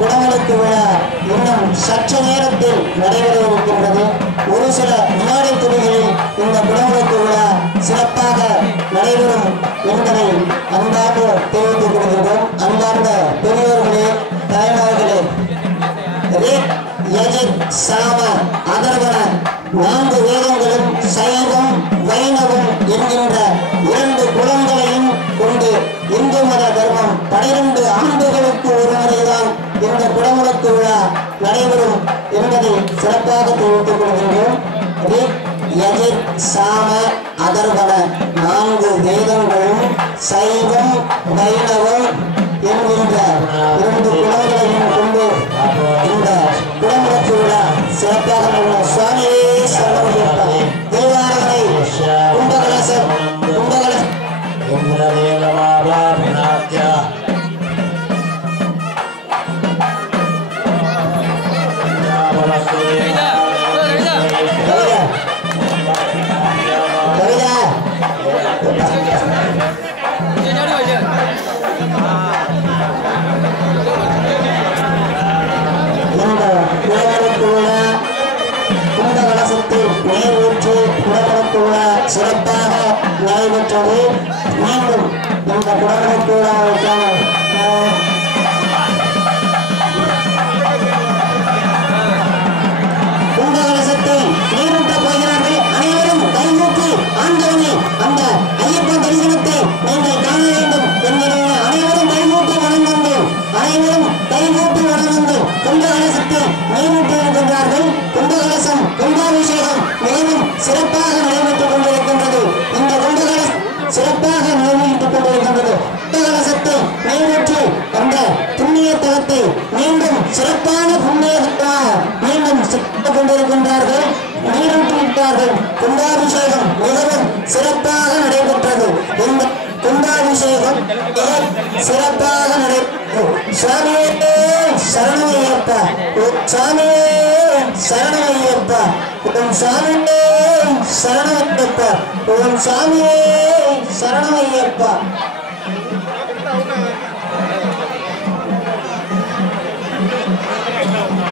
குடமுழுக்கு விழா இன்னும் சற்று நேரத்தில் நடைபெற இருக்கின்றது. ஒரு சில வினாடி துறைகளில் இந்த குடமுழுக்கு விழா சிறப்பாக நடைபெறும் என்பதை அன்பாக தெரிவித்துக் கொள்கின்றோம். அன்பார்ந்த பெரியோர்களே, தாய்மார்களே, சாம அதர்வன 4 வேதங்களும் சைவம் வைணவம் என்கின்ற 2 குலங்களையும் கொண்டு இந்து மத தர்மம் 12 ஆண்டுகளுக்கு ஒரு முறைதான் இந்த குடமுழுக்கு விழா நடைபெறும் என்பதை சிறப்பாக தெரிவித்துக் கொள்கின்றோம். சாம அதர்வன 4 வேதங்களும் சைவம் வைணவம் என்கின்ற 2 குலங்களையும் கொண்டு இந்த குடமுழுக்கு விழா சிறப்பாக சுவாமியே சரணம் தேவாரங்களை கும்பகலசம் கும்பகலசத்தில் நீரூற்று குடமுழுக்கு விழா சிறப்பாக நடைபெற்றது. மீண்டும் இந்த குடமுழுக்கு விழாவுக்கான கும்பகலசத்தில் நீரூற்ற போகிறார்கள். அனைவரும் கைகூப்பி ஆண்டவனை அந்த ஐயப்பன் தரிசனத்தை நீங்கள் காண வேண்டும் என்கிற அனைவரும் கைகூப்பி வணங்குங்கள். அனைவரும் கைகூப்பி வணங்குங்கள். கும்பகலசத்தில் நீரூற்றி இருக்கின்றார்கள். கும்பகலசம் கும்பாபிஷேகம் மிகவும் சிறப்பாக நடைபெற்றுக் கொண்டிருக்கின்றது. இந்த கும்பகலசம் சிறப்பாக நடைபெற்றுக் கொண்டிருக்கின்றது. கும்பகலசத்தை நீரூற்றி அந்த புண்ணிய தலத்தை மீண்டும் சிறப்பான புண்ணியமாக மீண்டும் சிறப்பித்துக் கொண்டிருக்கின்றார்கள். நீரூற்றிவிட்டார்கள். கும்பாபிஷேகம் மிகவும் சிறப்பாக நடைபெற்றது. இந்த கும்பாபிஷேகம் சிறப்பாக நடைபெற்றது. சுவாமியே சரணமையப்பா, சுவாமியே சரணமையப்பா, உன் சுவாமியே சரணமையப்பா, உன் சுவாமியே சரணமையப்பா.